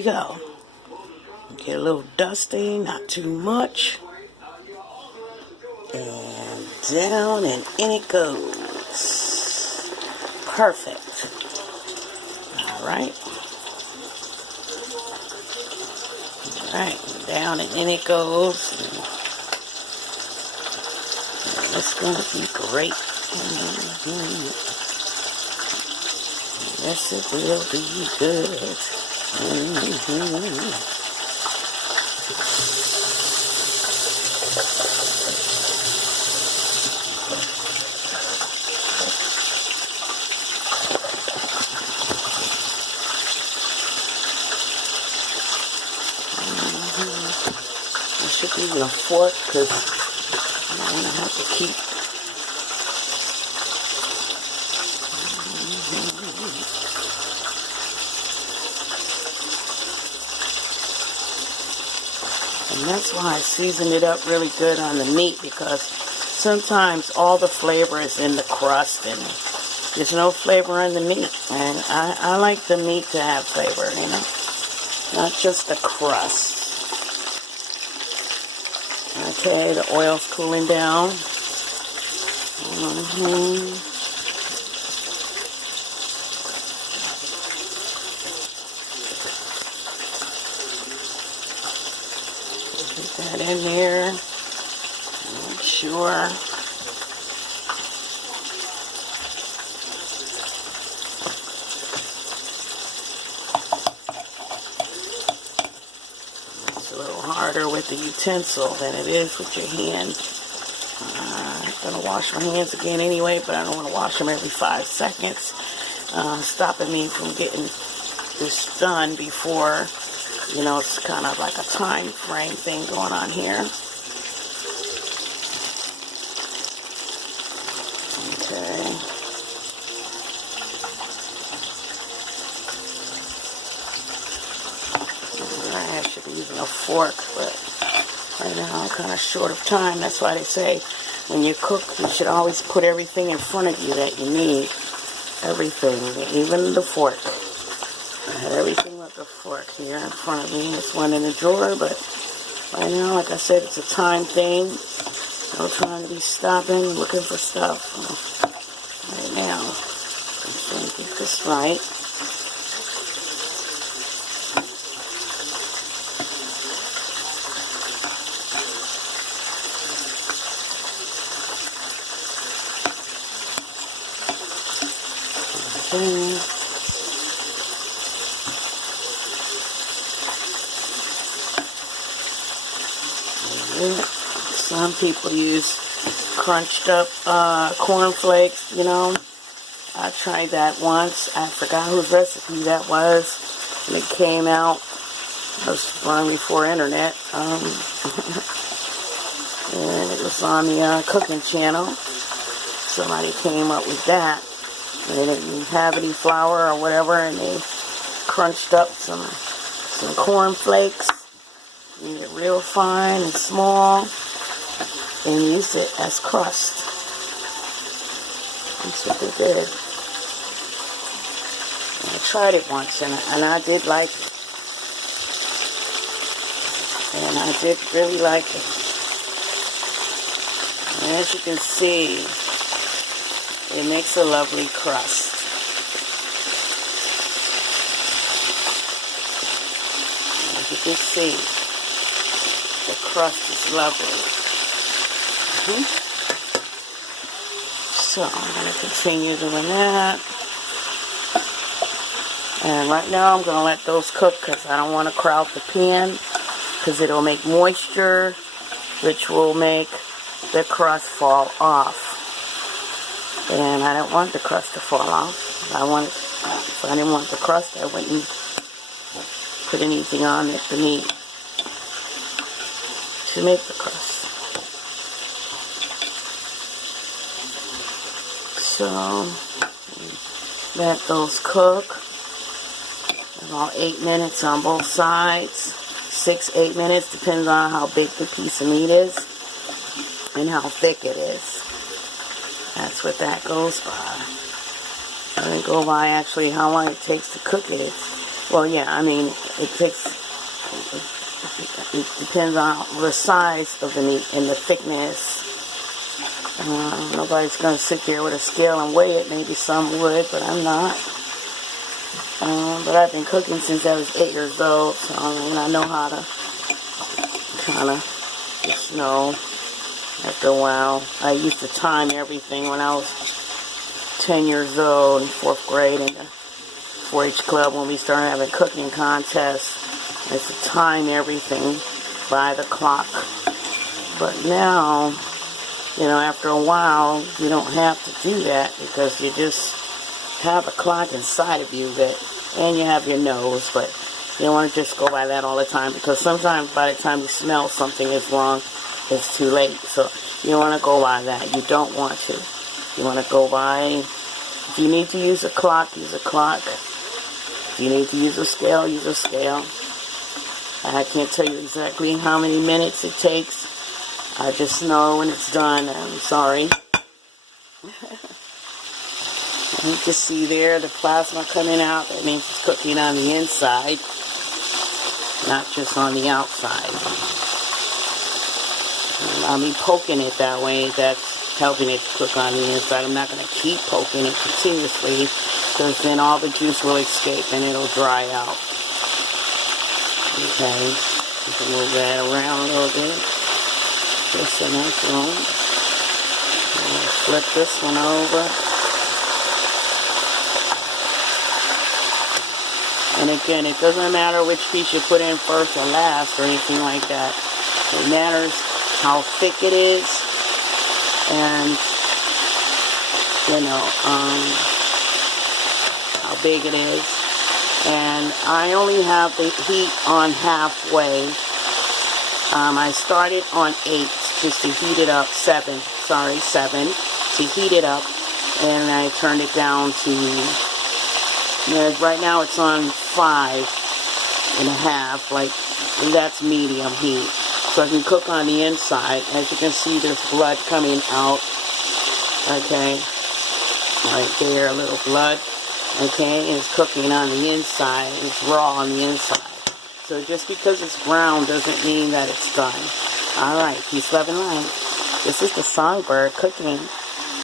we go. Get a little dusty, not too much. And down and in it goes. Perfect. Alright. Alright, down and in it goes. And it's going to be great. Yes, it will be good. I should be using a fork because I'm going to have to keep. And that's why I seasoned it up really good on the meat, because sometimes all the flavor is in the crust and there's no flavor in the meat. And I like the meat to have flavor, you know, not just the crust. Okay, the oil's cooling down. Put that in there. Make sure. It's a little harder with the utensil than it is with your hand. I'm going to wash my hands again anyway, but I don't want to wash them every 5 seconds. Stopping me from getting this done before, you know, it's kind of like a time frame thing going on here. Okay. I should be using a fork, but right now I'm kind of short of time. That's why they say when you cook, you should always put everything in front of you that you need. Everything, even the fork. I had everything with the fork here in front of me. There's one in the drawer, but right now, like I said, it's a time thing. No trying to be stopping, looking for stuff. Right now, I'm trying to get this right. Okay. Some people use crunched up cornflakes, you know. I tried that once. I forgot whose recipe that was. And it came out. It was long before internet. And it was on the cooking channel. Somebody came up with that. They didn't have any flour or whatever, and they crunched up some cornflakes. Made it real fine and small, and used it as crust. That's what they did. And I tried it once, and I did like it. And I did really like it. And as you can see, it makes a lovely crust. As you can see, the crust is lovely. So I'm going to continue doing that. And right now I'm going to let those cook because I don't want to crowd the pan, because it'll make moisture, which will make the crust fall off. And I don't want the crust to fall off. If I didn't want the crust, I wouldn't put anything on it beneath to make the crust. So let those cook about 8 minutes on both sides. 6-8 minutes, depends on how big the piece of meat is and how thick it is. That's what that goes by. Doesn't go by actually how long it takes to cook it. Well, yeah, I mean, it takes, it depends on the size of the meat and the thickness. Nobody's going to sit there with a scale and weigh it. Maybe some would, but I'm not. But I've been cooking since I was 8 years old, so I know how to kind of just know after a while. I used to time everything when I was 10 years old in 4th grade in the 4-H club when we started having cooking contests. I used to time everything by the clock. But now, after a while, you don't have to do that because you just have a clock inside of you and you have your nose, but you don't want to just go by that all the time because sometimes by the time you smell something is wrong, it's too late. So you don't want to go by that. You don't want to. You want to go by, if you need to use a clock, use a clock. If you need to use a scale, use a scale. I can't tell you exactly how many minutes it takes. I just know when it's done. I'm sorry. You can see there the plasma coming out. That means it's cooking on the inside, not just on the outside. I mean, poking it that way, that's helping it to cook on the inside. I'm not going to keep poking it continuously because then all the juice will escape and it'll dry out. Okay, you can move that around a little bit. Just a nice room. Flip this one over. And again, it doesn't matter which piece you put in first or last or anything like that. It matters how thick it is and, how big it is. And I only have the heat on halfway. I started on 8 just to heat it up, 7 to heat it up. And I turned it down to, right now it's on 5.5, and that's medium heat. So I can cook on the inside. As you can see, there's blood coming out. Okay, right there, a little blood. Okay, and it's cooking on the inside. It's raw on the inside. So just because it's brown doesn't mean that it's done. All right, peace, love, and light. This is the Songbird cooking.